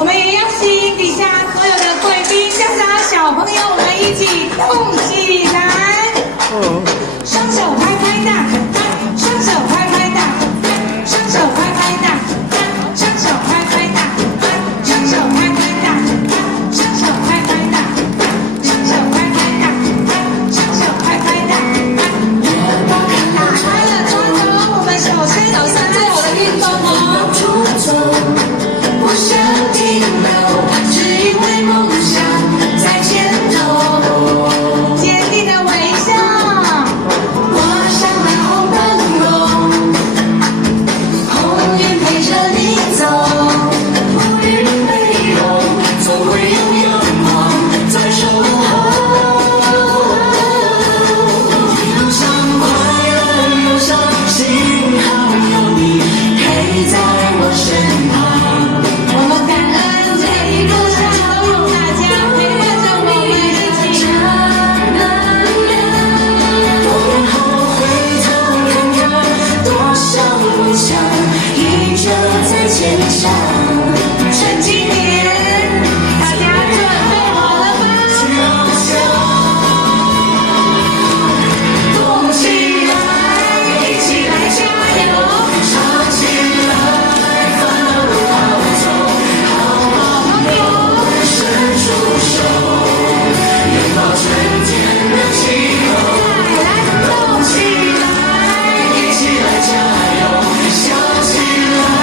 我们也邀请底下所有的贵宾、家长、小朋友，我们一起动起来，双手拍拍大腿，双手拍拍大腿，双手拍拍大腿，双手拍拍大腿，双手拍拍大腿，双手拍拍大腿，双手拍拍大腿，双手拍拍大腿。打开了窗口，我们首先最好的运动哦。不想停留，只因为梦想在前头。坚定的微笑，我像那红灯笼，红颜陪着你走。乌云没有，总会有阳光在守候。一路上快乐忧伤，幸好有你陪在我身旁。趁今年，大家准备好了吗？动起来，一起来加油！唱起来，烦恼不好走，好朋友，伸出手，拥抱春天的气候。来，动起来，一起来加油！笑起来。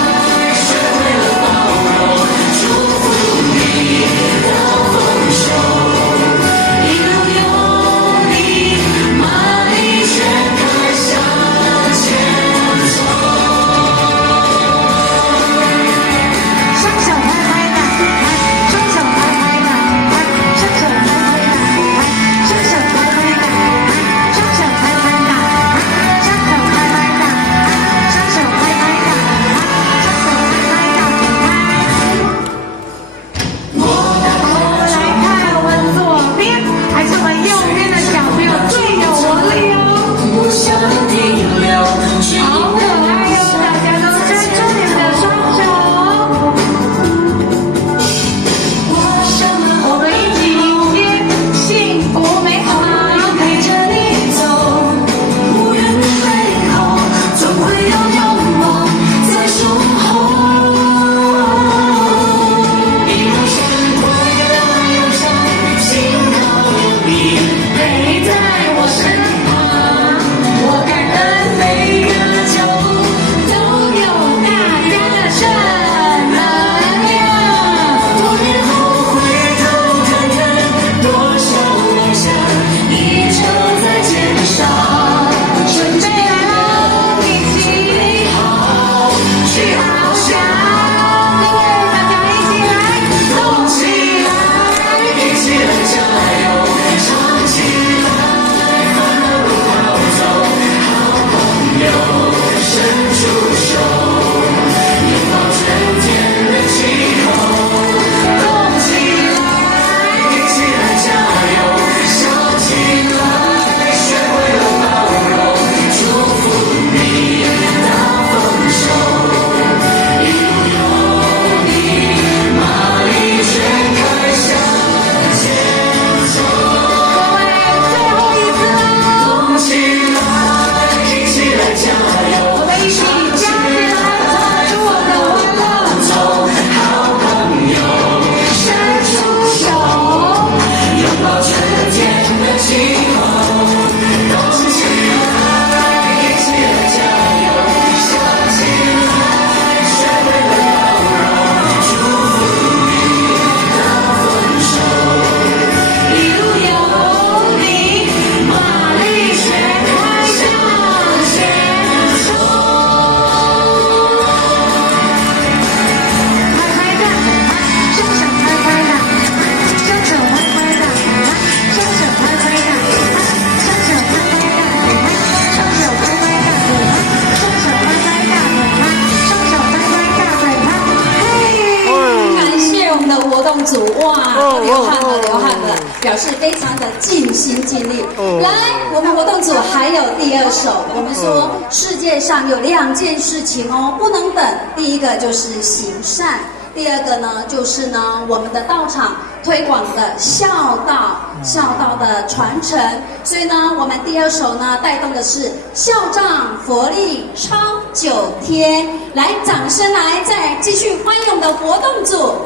组哇，都流汗了，流汗了，表示非常的尽心尽力。来，我们活动组还有第二首，我们说世界上有2件事情哦，不能等。第一个就是行善，第二个呢，就是呢，我们的道场推广的孝道的传承。所以呢，我们第二首呢，带动的是孝仗佛力超9天。来，掌声来，再继续欢迎我们的活动组。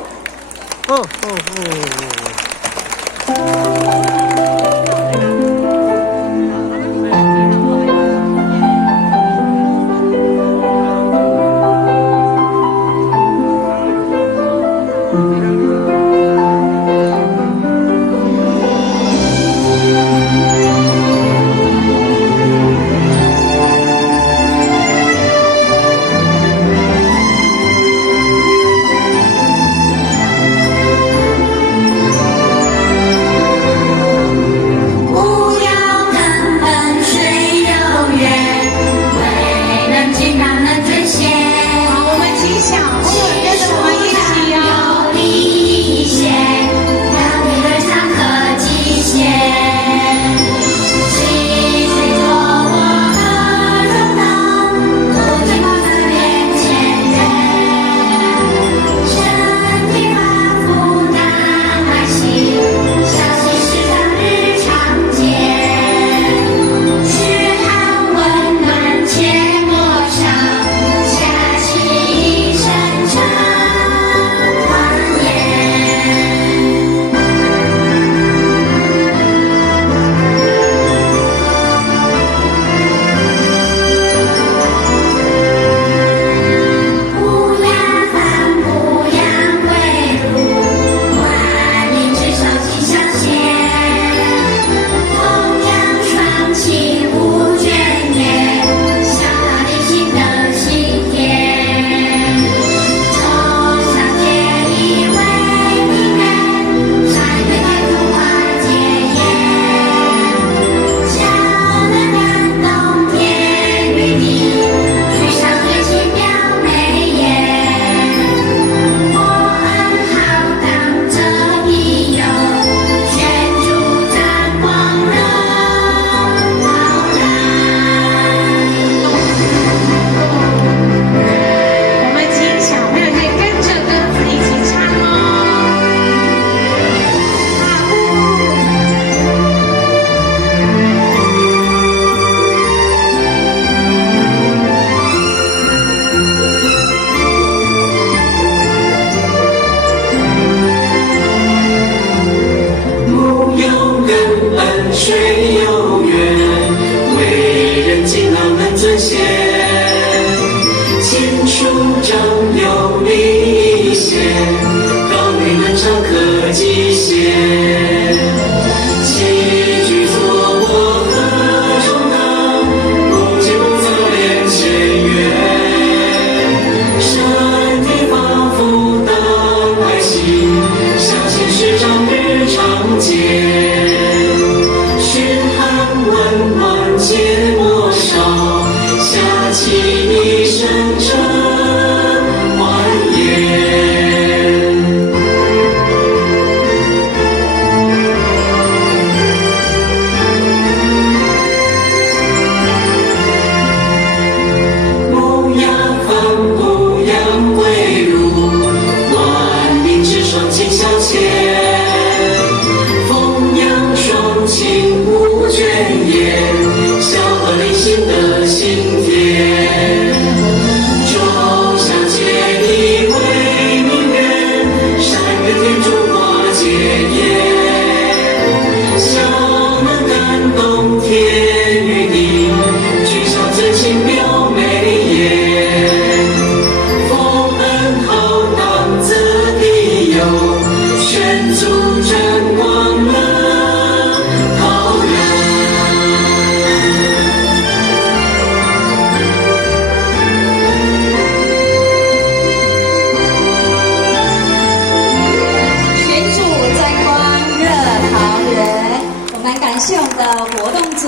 谢我们的活动组，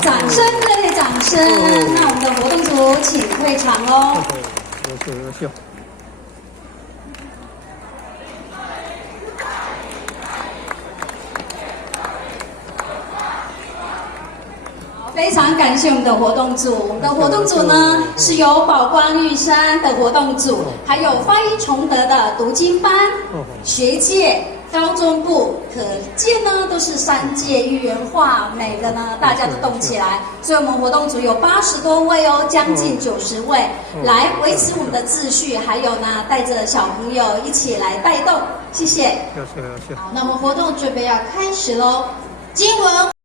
掌声热烈掌声！那我们的活动组请退场哦。非非常感谢我们的活动组，我们的活动组呢是由宝光玉山的活动组，还有发音崇德的读经班、学界、高中部，可见呢都是3届一元化，每个呢大家都动起来，所以我们活动组有80多位哦，将近90位，来维持我们的秩序，还有呢带着小朋友一起来带动，谢谢。谢谢。好，那我们活动准备要开始喽，经文。